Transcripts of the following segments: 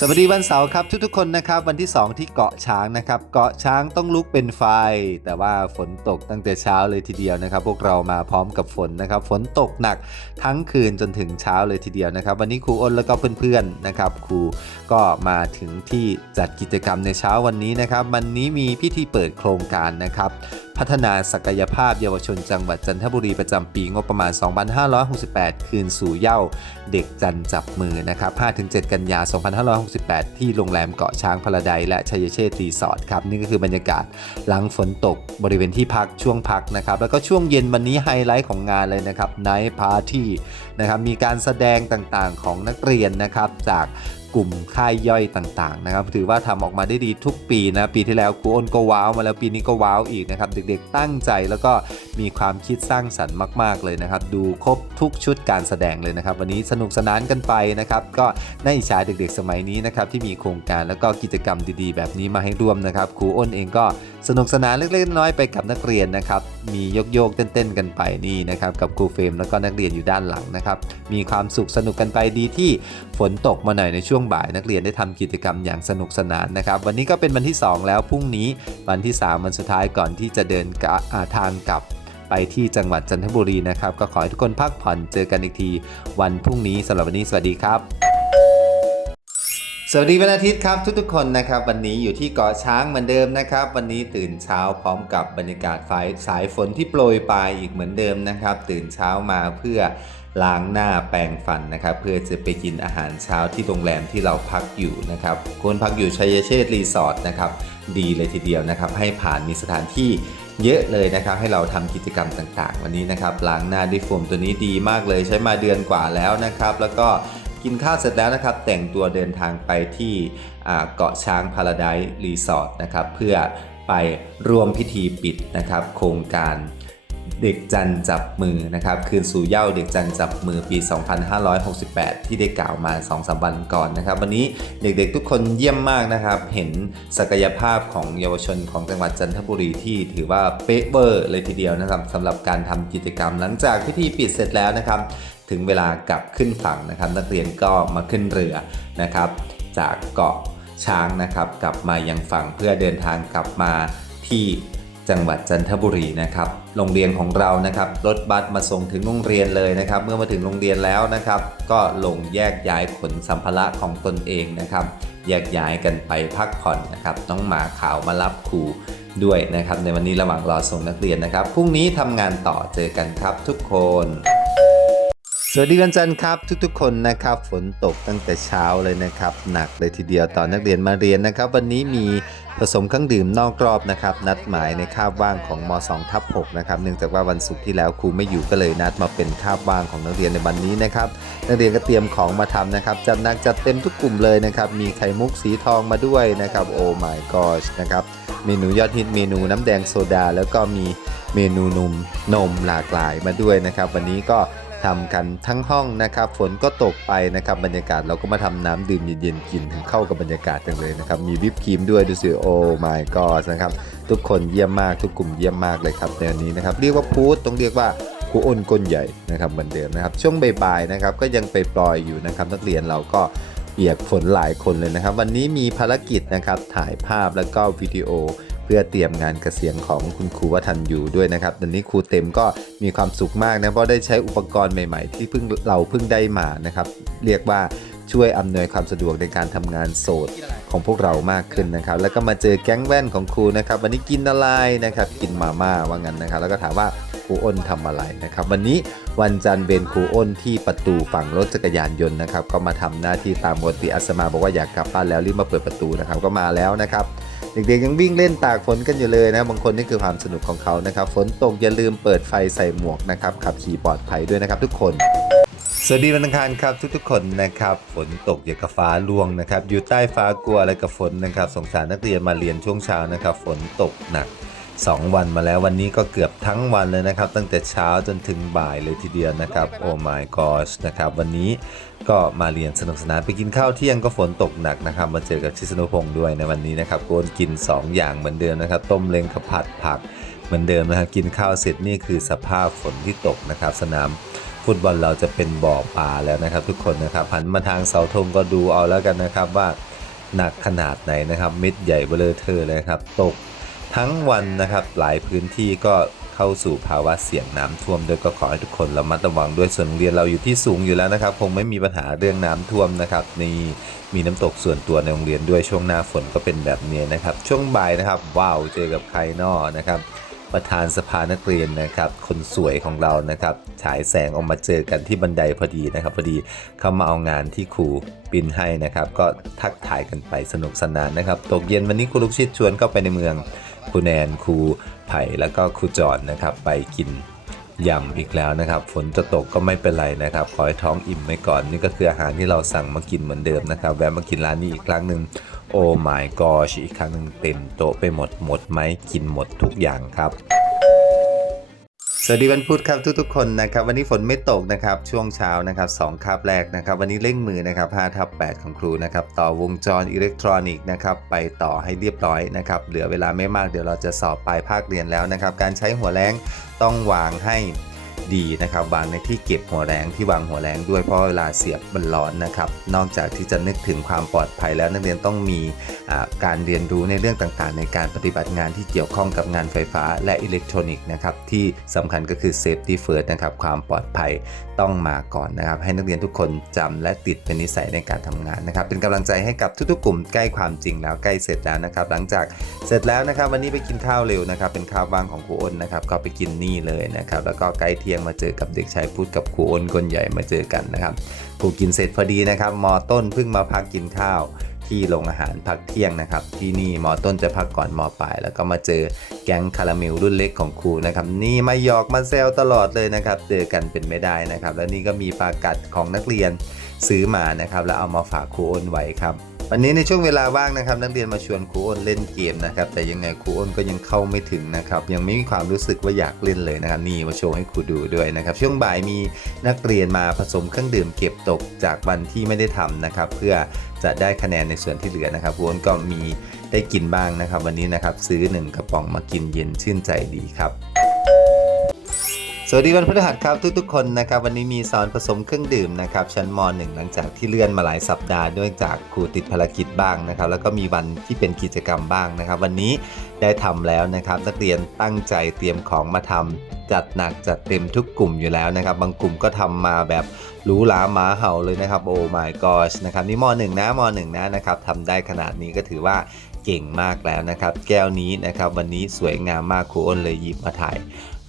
สวัสดีวันเสาร์ครับทุกๆคนนะครับวันที่ 2 ที่เกาะช้างนะครับ เกาะช้างต้องลุกเป็นไฟ แต่ว่าฝนตกตั้งแต่เช้าเลยทีเดียวนะครับ พวกเรามาพร้อมกับฝนนะครับ ฝนตกหนักทั้งคืนจนถึงเช้าเลยทีเดียวนะครับ วันนี้ครูอ้นแล้วก็เพื่อนๆนะครับ ครูก็มาถึงที่จัดกิจกรรมในเช้าวันนี้นะครับ วันนี้มีพิธีเปิดโครงการนะครับพัฒนาศักยภาพเยาวชนจังหวัดจันทบุรีประจำปีงบประมาณ 2568 คืนสู่เย้าเด็กจันจับมือนะครับ 5-7 กันยา 2568 ที่โรงแรมเกาะช้างพลาไดและชัยเชษรีสอร์ทครับ นี่ก็คือบรรยากาศหลังฝนตกบริเวณที่พักช่วงพักนะครับ แล้วก็ช่วงเย็นวันนี้ไฮไลท์ของงานเลยนะครับ Night Party นะครับมีการแสดงต่างๆของนักเรียนนะครับจาก กลุ่มค่ายย่อยต่างๆนะครับถือว่าทำออกมาได้ดีทุกปีนะปีที่แล้วครูอ้นก็ว้าวมาแล้วปีนี้ก็ว้าวอีกนะครับเด็กๆตั้งใจแล้วก็มีความคิดสร้างสรรค์มาก ๆเลยนะครับดูครบทุกชุดการแสดงเลยนะครับวันนี้สนุกสนานกันไปนะครับก็น่าอิจฉาเด็กๆ สมัยนี้นะครับที่มีโครงการแล้วก็กิจกรรมดีๆ แบบนี้มาให้ร่วมนะครับครูอ้นเองก็ สนุกสนานเล็กๆน้อยๆไปกับนักเรียนนะครับ มีโยกๆเต้นๆกันไปนี่นะครับกับครูเฟรมแล้วก็นักเรียนอยู่ด้านหลังนะครับ มีความสุขสนุกกันไปดีที่ฝนตกมาหน่อยในช่วงบ่ายนักเรียนได้ทำกิจกรรมอย่างสนุกสนานนะครับ วันนี้ก็เป็นวันที่ 2 แล้วพรุ่งนี้วันที่ 3 วันสุดท้ายก่อนที่จะเดินกะทางกลับไปที่จังหวัดจันทบุรีนะครับ ก็ขอให้ทุกคนพักผ่อนเจอกันอีกที วันพรุ่งนี้สำหรับวันนี้สวัสดีครับ สวัสดีวันอาทิตย์ครับทุกๆคนนะครับ วันนี้อยู่ที่เกาะช้างเหมือนเดิมนะครับ วันนี้ตื่นเช้าพร้อมกับบรรยากาศายสายฝนที่โปรยปลายอีกเหมือนเดิมนะครับ ตื่นเช้ามาเพื่อล้างหน้าแปรงฟันนะครับ เพื่อจะไปกินอาหารเช้าที่โรงแรมที่เราพักอยู่นะครับคนพักอยู่ชัยเชษ์รีสอร์ทนะครับดีเลยทีเดียวนะครับ ให้ผ่านมีสถานที่เยอะเลยนะครับ ให้เราทำกิจกรรมต่างๆ วันนี้นะครับล้างหน้าด้วยโฟมตัวนี้ดีมากเลยใช้มาเดือนกว่าแล้วนะครับ แล้วก็ กินข้าวเสร็จแล้วนะครับ แต่งตัวเดินทางไปที่เกาะช้างพาราไดซ์รีสอร์ทนะครับ เพื่อไปร่วมพิธีปิดนะครับ โครงการ เด็กจันจับมือนะครับ คืนสู่เย้าเด็กจันจับมือปี 2568 ที่ได้กล่าวมา 2-3สวันก่อนนะครับ วันนี้เด็กๆทุกคนเยี่ยมมากนะครับ เห็นศักยภาพของเยาวชนของจังหวัดจันทบุรีที่ถือว่าเป๊ะเบอร์เลยทีเดียวนะครับสำหรับการทำกิจกรรม หลังจากพิธีปิดเสร็จแล้วนะครับ ถึงเวลากลับขึ้นฝั่งนะครับ นักเรียนก็มาขึ้นเรือนะครับ จากเกาะช้างนะครับ กลับมายังฝั่งเพื่อเดินทางกลับมาที่ จังหวัดจันทบุรีนะครับ โรงเรียนของเรานะครับ รถบัสมาส่งถึงโรงเรียนเลยนะครับ เมื่อมาถึงโรงเรียนแล้วนะครับ ก็ลงแยกย้ายขนสัมภาระของตนเองนะครับ แยกย้ายกันไปพักผ่อนนะครับ น้องหมาขาวมารับครูด้วยนะครับ ในวันนี้ระหว่างรอส่งนักเรียนนะครับ พรุ่งนี้ทำงานต่อเจอกันครับทุกคนสวัสดีวันจันทร์ครับทุกๆคนนะครับฝนตกตั้งแต่เช้าเลยนะครับ หนักเลยทีเดียวตอนนักเรียนมาเรียนนะครับ วันนี้มี ผสมเครื่องดื่มนอกรอบนะครับ นัดหมายในคาบว่างของม 2 ทับ6นะครับเนื่องจากว่าวันศุกร์ที่แล้วครูไม่อยู่ก็เลยนัดมาเป็นคาบว่างของนักเรียนในวันนี้นะครับนักเรียนก็เตรียมของมาทำนะครับจัดหนักจัดเต็มทุกกลุ่มเลยนะครับมีไข่มุกสีทองมาด้วยนะครับโอ้ my gosh นะครับเมนูยอดฮิตเมนูน้ำแดงโซดา แล้วก็มีเมนูนมนมหลากหลายมาด้วยนะครับ วันนี้ก็ ทำกันทั้งห้องนะครับ ฝนก็ตกไปนะครับบรรยากาศเราก็มาทำน้ำดื่มเย็นๆกินถึงเข้ากับบรรยากาศจังเลยนะครับ มีวิปครีมด้วยดูสิโอ้ my god นะครับ ทุกคนเยี่ยมมากทุกกลุ่มเยี่ยมมากเลยครับในวันนี้นะครับ เรียกว่าพูดต้องเรียกว่าครูอ้นก้นใหญ่นะครับเหมือนเดิมนะครับ ช่วงบ่ายๆนะครับก็ยังไปปล่อยอยู่นะครับ นักเรียนเราก็เปียกฝนหลายคนเลยนะครับ วันนี้มีภารกิจนะครับถ่ายภาพแล้วก็วิดีโอ เพื่อเตรียมงานเกษียณของคุณครูวัฒนอยู่ด้วยนะครับตอนนี้ครูเต็มก็มีความสุขมากนะเพราะได้ใช้อุปกรณ์ใหม่ ๆ ที่เพิ่งเราเพิ่งได้มานะครับ เรียกว่าช่วยอำนวยความสะดวกในการทำงานโสดของพวกเรามากขึ้นนะครับ แล้วก็มาเจอแก๊งแว่นของครูนะครับ วันนี้กินอะไรนะครับ กินมาม่าว่างั้นนะครับ แล้วก็ถามว่าครูอ้นทำอะไรนะครับ วันนี้วันจันทร์เบนครูอ้นที่ประตูฝั่งรถจักรยานยนต์นะครับ ก็มาทำหน้าที่ตามปกติอัสมาบอกว่าอยากกลับบ้านแล้วรีบมาเปิดประตูนะครับ ก็มาแล้วนะครับ เด็กๆยังวิ่งเล่นตากฝนกันอยู่เลยนะ บางคนนี่คือความสนุกของเขานะครับ ฝนตกอย่าลืมเปิดไฟใส่หมวกนะครับ ขับขี่ปลอดภัยด้วยนะครับทุกคน สวัสดีวันอังคารครับทุกๆคนนะครับ ฝนตกอย่ากับฟ้าล่วงนะครับ อยู่ใต้ฟ้ากลัวอะไรกับฝนนะครับ สงสารนักเรียนมาเรียนช่วงเช้านะครับ ฝนตกหนัก 2 วันมาแล้ววันนี้ก็เกือบทั้งวันเลยนะครับ ตั้งแต่เช้าจนถึงบ่ายเลยทีเดียวนะครับ โอ้ my gosh นะครับ วันนี้ก็มาเรียนสนุกสนานไปกินข้าวเที่ยงก็ฝนตกหนักนะครับ มาเจอกับชิสนุพงศ์ด้วยในวันนี้นะครับโกนกิน 2 อย่างเหมือนเดิมนะครับ ต้มเล้งกับผัดผักเหมือนเดิมนะครับกินข้าวเสร็จนี่คือสภาพฝนที่ตกนะครับ สนามฟุตบอลเราจะเป็นบ่อปลาแล้วนะครับ ทุกคนนะครับหันมาทางเสาธงก็ดูเอาแล้วกันนะครับว่าหนักขนาดไหนนะครับเม็ดใหญ่เบลอเทอเลยครับตก ทั้งวันนะครับหลายพื้นที่ก็เข้าสู่ภาวะเสี่ยงน้ำท่วมด้วยก็ขอให้ทุกคนระมัดระวังด้วยส่วนโรงเรียนเราอยู่ที่สูงอยู่แล้วนะครับ คงไม่มีปัญหาเรื่องน้ำท่วมนะครับนี่มีน้ำตกส่วนตัวในโรงเรียนด้วยช่วงหน้าฝนก็เป็นแบบนี้นะครับ ช่วงบ่ายนะครับ ว้าวเจอกับใครนอนะครับ ประธานสภานักเรียนนะครับ คนสวยของเรานะครับฉายแสงออกมาเจอกันที่บันไดพอดีนะครับ พอดีเขามาเอางานที่ครูปินให้นะครับ ก็ทักทายกันไปสนุกสนานนะครับ ตกเย็นวันนี้ครูลูกชิดชวนเข้าไปในเมือง ครูแนนครูไผ่แล้วก็ครูจอนนะครับไปกินยำอีกแล้วนะครับ ฝนจะตกก็ไม่เป็นไรนะครับ ขอให้ท้องอิ่มไว้ก่อน นี่ก็คืออาหารที่เราสั่งมากินเหมือนเดิมนะครับ แวะมากินร้านนี้อีกครั้งหนึ่งโอ้ my gosh อีกครั้งหนึ่งเต็มโต๊ะไปหมดหมดไหมกินหมดทุกอย่างครับ สวัสดีวันพุธครับทุกๆคนนะครับวันนี้ฝนไม่ตกนะครับช่วงเช้านะครับสองคาบแรกนะครับวันนี้เร่งมือนะครับ5ทับ8ของครูนะครับต่อวงจรอิเล็กทรอนิกส์นะครับไปต่อให้เรียบร้อยนะครับเหลือเวลาไม่มากเดี๋ยวเราจะสอบปลายภาคเรียนแล้วนะครับการใช้หัวแรงต้องวางให้ ดีนะครับวางในที่เก็บหัวแรงที่วางหัวแรงด้วยเพราะเวลาเสียบมันร้อนนะครับ นอกจากที่จะนึกถึงความปลอดภัยแล้วนักเรียนต้องมีการเรียนรู้ในเรื่องต่างๆ ในการปฏิบัติงานที่เกี่ยวข้องกับงานไฟฟ้าและอิเล็กทรอนิกส์นะครับที่สำคัญก็คือ safety first นะครับความปลอดภัยต้องมาก่อนนะครับ ให้นักเรียนทุกคนจำและติดเป็นนิสัยในการทำงานนะครับ เป็นกำลังใจให้กับทุกๆ กลุ่มใกล้ความจริงแล้วใกล้เสร็จแล้วนะครับ หลังจากเสร็จแล้วนะครับ วันนี้ไปกินข้าวเร็วนะครับ เป็นข้าวว่างของครูอ้นนะครับ ก็ไปกินนี่เลยนะครับ แล้วก็ใกล้เที่ยงมาเจอกับเด็กชายพุทธกับครูอ้นคนใหญ่มาเจอกันนะครับครูกินเสร็จพอดีนะครับมอต้นเพิ่งมาพักกินข้าว ที่โรงอาหารพักเที่ยงนะครับ ที่นี่มอต้นจะพักก่อนมอปลาย แล้วก็มาเจอแก๊งคาราเมลรุ่นเล็กของครูนะครับนี่มาหยอกมาแซวตลอดเลยนะครับเจอกันเป็นไม่ได้นะครับ แล้วนี่ก็มีปลากัดของนักเรียนซื้อมานะครับแล้วเอามาฝากครูอ้นไว้ครับ วันนี้ในช่วงเวลาว่างนะครับ นักเรียนมาชวนครูอ้นเล่นเกมนะครับ แต่ยังไงครูอ้นก็ยังเข้าไม่ถึงนะครับ ยังไม่มีความรู้สึกว่าอยากเล่นเลยนะครับ นี่มาโชว์ให้ครูดูด้วยนะครับ ช่วงบ่ายมีนักเรียนมาผสมเครื่องดื่มเก็บตกจากวันที่ไม่ได้ทำนะครับ เพื่อจะได้คะแนนในส่วนที่เหลือนะครับครูอ้นก็มีได้กินบ้างนะครับ วันนี้นะครับซื้อหนึ่งกระป๋องมากินเย็นชื่นใจดีครับ สวัสดีวันพฤหัสครับทุกๆคนนะครับวันนี้มีสอนผสมเครื่องดื่มนะครับชั้นม .1 หลังจากที่เลื่อนมาหลายสัปดาห์ด้วยจากครูติดภารกิจบ้างนะครับแล้วก็มีวันที่เป็นกิจกรรมบ้างนะครับ วันนี้ได้ทำแล้วนะครับ นักเรียนตั้งใจเตรียมของมาทำจัดหนักจัดเต็มทุกกลุ่มอยู่แล้วนะครับ บางกลุ่มก็ทำมาแบบรู้หราหมาเห่าเลยนะครับโอ้ my gosh นะครับนี่ม .1 นะม .1 นะนะครับทำได้ขนาดนี้ก็ถือว่าเก่งมากแล้วนะครับ แก้วนี้นะครับวันนี้สวยงามมากครูอ้นเลยหยิบมาถ่าย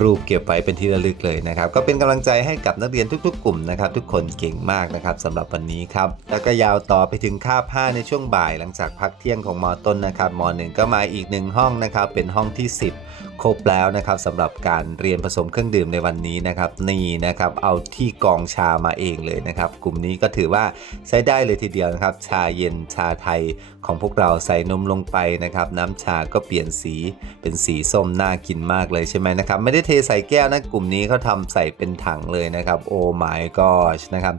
รูปเก็บไว้เป็นที่ระลึกเลยนะครับ ก็เป็นกำลังใจให้กับนักเรียนทุก ๆ กลุ่มนะครับ ทุกคนเก่งมากนะครับสำหรับวันนี้ครับ แล้วก็ยาวต่อไปถึงคาบ5ในช่วงบ่าย หลังจากพักเที่ยงของมต้นนะครับม1ก็มาอีกหนึ่งห้องนะครับ เป็นห้องที่ 10 ครบแล้วนะครับสำหรับการเรียนผสมเครื่องดื่มในวันนี้นะครับนี่นะครับเอาที่กองชามาเองเลยนะครับ กลุ่มนี้ก็ถือว่าใช้ได้เลยทีเดียวนะครับ ชาเย็นชาไทยของพวกเราใส่นมลงไปนะครับ น้ำชาก็เปลี่ยนสีเป็นสีส้มน่ากินมากเลยใช่ไหมนะครับไม่ได้เทใส่แก้วนะกลุ่มนี้เขาทำใส่เป็นถังเลยนะครับโอ้ my gosh นะครับ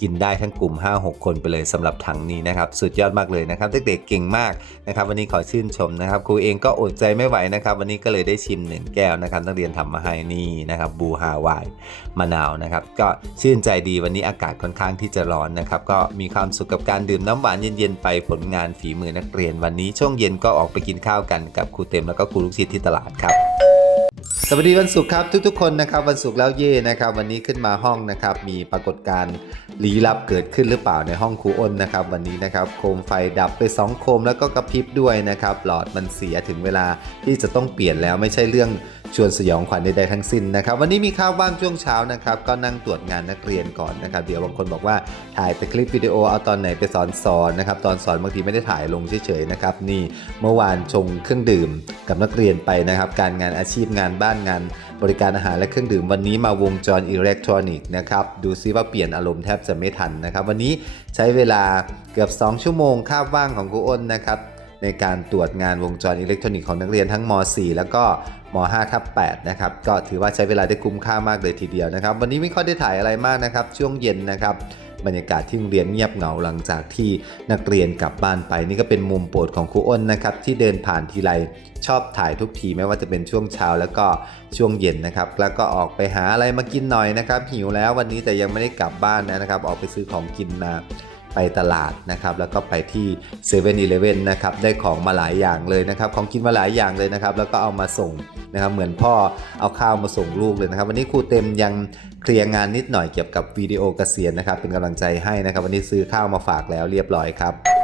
กินได้ทั้งกลุ่ม 5-6 คนไปเลยสำหรับถังนี้นะครับสุดยอดมากเลยนะครับเด็กๆเก่งมากนะครับวันนี้ขอชื่นชมนะครับครูเองก็อดใจไม่ไหวนะครับวันนี้ก็เลยได้ชิมหนึ่งแก้วนะครับนักเรียนทำมาให้นี่นะครับบูฮาวายมะนาวนะครับก็ชื่นใจดีวันนี้อากาศค่อนข้างที่จะร้อนนะครับก็มีความสุขกับการดื่มน้ำหวานเย็นๆไปผลงานฝีมือนักเรียนวันนี้ช่วงเย็นก็ออกไปกินข้าวกันกับครูเต็มแล้วก็ครูลูกศิษย์ที่ตลาดครับ วัสดีวันศุกร์ครับทุกๆคนนะครับวันศุกร์แล้วเย่นะครับวันนี้ขึ้นมาห้องนะครับมีปรากฏการณ์ลี้ลับเกิดขึ้นหรือเปล่าในห้องครูอ้นนะครับวันนี้นะครับโคมไฟดับไป 2 โคมแล้วก็กระพริบด้วยนะครับหลอดมันเสียถึงเวลาที่จะต้องเปลี่ยนแล้วไม่ใช่เรื่อง ชวนสยองขวัญใดๆทั้งสิ้นนะครับ วันนี้มีข้าวว่างช่วงเช้านะครับ ก็นั่งตรวจงานนักเรียนก่อนนะครับ เดี๋ยวบางคนบอกว่าถ่ายแต่คลิปวิดีโอเอาตอนไหนไปสอนสอนนะครับ ตอนสอนบางทีไม่ได้ถ่ายลงเฉยๆนะครับ นี่เมื่อวานชงเครื่องดื่มกับนักเรียนไปนะครับ การงานอาชีพงานบ้านงานบริการอาหารและเครื่องดื่มวันนี้มาวงจรอิเล็กทรอนิกส์นะครับดูซิว่าเปลี่ยนอารมณ์แทบจะไม่ทันนะครับ วันนี้ใช้เวลาเกือบ 2 ชั่วโมงคาบว่างของครูอ้นนะครับ ในการตรวจงานวงจรอิเล็กทรอนิกส์ของนักเรียนทั้งม .4 แล้วก็ม .5 ทับ8นะครับ ก็ถือว่าใช้เวลาได้คุ้มค่ามากเลยทีเดียวนะครับ วันนี้ไม่ค่อยได้ถ่ายอะไรมากนะครับ ช่วงเย็นนะครับ บรรยากาศที่โรงเรียนเงียบเหงาหลังจากที่นักเรียนกลับบ้านไป นี่ก็เป็นมุมโปรดของครูอ้นนะครับ ที่เดินผ่านทีไรชอบถ่ายทุกทีไม่ว่าจะเป็นช่วงเช้าแล้วก็ช่วงเย็นนะครับ แล้วก็ออกไปหาอะไรมากินหน่อยนะครับ หิวแล้ววันนี้แต่ยังไม่ได้กลับบ้านนะครับ ออกไปซื้อของกินมา ไปตลาดนะครับแล้วก็ไปที่7 e เ e ่ e อนะครับได้ของมาหลายอย่างเลยนะครับของกินมาหลายอย่างเลยนะครับแล้วก็เอามาส่งนะครับเหมือนพ่อเอาข้าวมาส่งลูกเลยนะครับ วันนี้ครูเต็มยังเคลียร์งานนิดหน่อยเกี่ยวกับวิดีโอเกษียณนะครับเป็นกำลังใจให้นะครับ วันนี้ซื้อข้าวมาฝากแล้วเรียบร้อยครับ